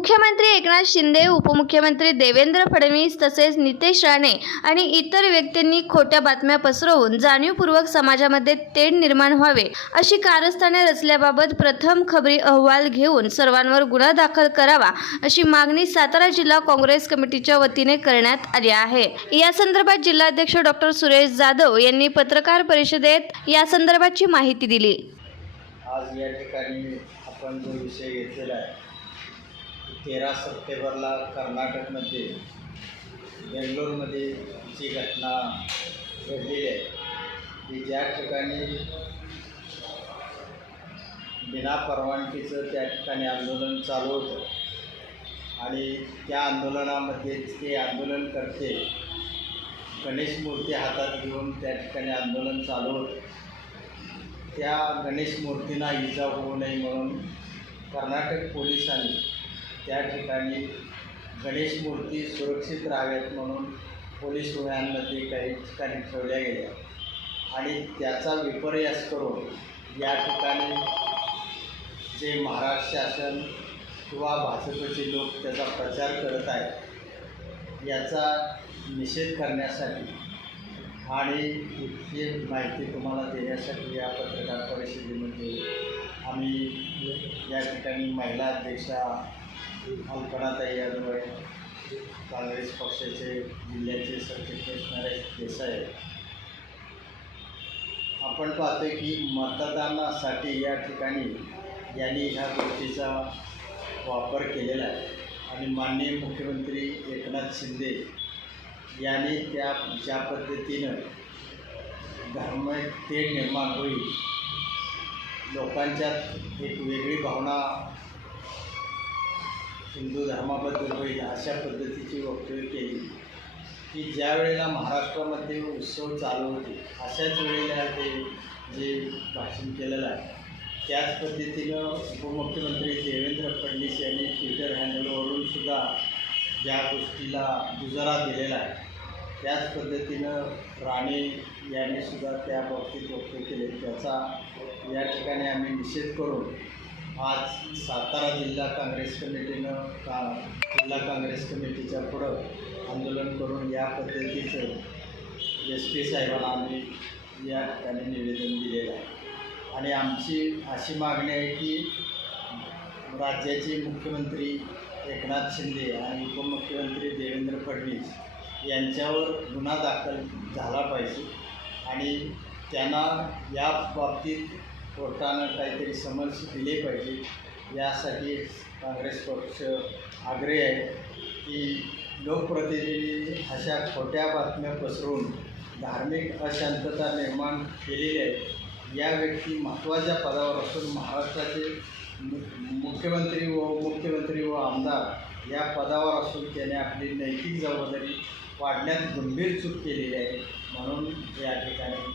मुख्यमंत्री एकनाथ शिंदे उपमुख्यमंत्री देवेंद्र फडणवीस तसेच नितेश राणे आणि इतर व्यक्तींनी खोट्या बातम्या पसरवून जाणीवपूर्वक समाजामध्ये तेढ निर्माण व्हावे अशी कारस्थाने रचल्याबाबत प्रथम खबरी अहवाल घेऊन सर्वांवर गुन्हा दाखल करावा अशी मागणी सातारा जिल्हा काँग्रेस कमिटीच्या वतीने करण्यात आली आहे. या संदर्भात जिल्हाध्यक्ष डॉक्टर सुरेश जाधव यांनी पत्रकार परिषदेत या संदर्भाची माहिती दिली. आज या ठिकाणी आपण जो विषय घेतलेला आहे तेरा सप्टेंबरला कर्नाटकमध्ये बेंगलोरमध्ये जी घटना घडलेली आहे की ज्या ठिकाणी बिना परवानगीचं त्या ठिकाणी आंदोलन चालू होतं आणि त्या आंदोलनामध्ये ते आंदोलन करते गणेश मूर्ती हातात घेऊन त्या ठिकाणी आंदोलन चालू होतं. त्या गणेश मूर्तींना इजा होऊ नये म्हणून कर्नाटक पोलिसांनी त्या ठिकाणी गणेश मूर्ती सुरक्षित राहाव्यात म्हणून पोलीस व्हॅनमध्ये काही ठिकाणी ठेवल्या गेल्या. आणि त्याचा विपर्यास करून या ठिकाणी जे महाराष्ट्र शासन किंवा भाजपचे लोक त्याचा प्रचार करत आहेत याचा निषेध करण्यासाठी आणि इतकी माहिती तुम्हाला देण्यासाठी या पत्रकार परिषदेमध्ये आम्ही या ठिकाणी महिला अध्यक्षा अंकणाताई यादव आहे काँग्रेस पक्षाचे जिल्ह्याचे सरचिटणीस नरेश देसाई आहेत. आपण पाहतो की मतदानासाठी या ठिकाणी यांनी ह्या गोष्टीचा वापर केलेला आहे आणि माननीय मुख्यमंत्री एकनाथ शिंदे यांनी त्या ज्या पद्धतीनं धर्म ते निर्माण होईल लोकांच्यात एक वेगळी भावना हिंदू धर्माबद्दल होईल अशा पद्धतीची वक्तव्य केली. की ज्या वेळेला महाराष्ट्रामध्ये उत्सव चालू होते अशाच वेळेला ते जे भाषण केलेलं आहे त्याच पद्धतीनं उपमुख्यमंत्री देवेंद्र फडणवीस यांनी ट्विटर हँडलवरून सुद्धा या गोष्टीला दुजरा दिलेला आहे त्याच पद्धतीनं राणे यांनी सुद्धा त्या बाबतीत वक्तव्य केले. त्याचा या ठिकाणी आम्ही निषेध करून आज सातारा जिल्हा काँग्रेस कमिटीनं का जिल्हा काँग्रेस कमिटीच्या पुढं आंदोलन करून या पद्धतीचं एस पी साहेबांना आम्ही या ठिकाणी निवेदन दिलेलं आहे. आणि आमची अशी मागणी आहे की राज्याचे मुख्यमंत्री एकनाथ शिंदे आणि उपमुख्यमंत्री देवेंद्र फडणवीस यांच्यावर गुन्हा दाखल झाला पाहिजे आणि त्यांना या बाबतीत कोर्टानं काहीतरी समन्स दिले पाहिजे. यासाठी काँग्रेस पक्ष आग्रही आहे की लोकप्रतिनिधी अशा खोट्या बातम्या पसरवून धार्मिक अशांतता निर्माण केलेली आहे या व्यक्ती महत्त्वाच्या पदावर असून महाराष्ट्राचे मु मुख्यमंत्री व मुख्यमंत्री व आमदार या पदावर असून त्याने आपली नैतिक जबाबदारी वाढण्यात गंभीर चूक केलेली आहे. म्हणून या ठिकाणी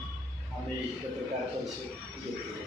आम्ही पत्रकार परिषद घेतली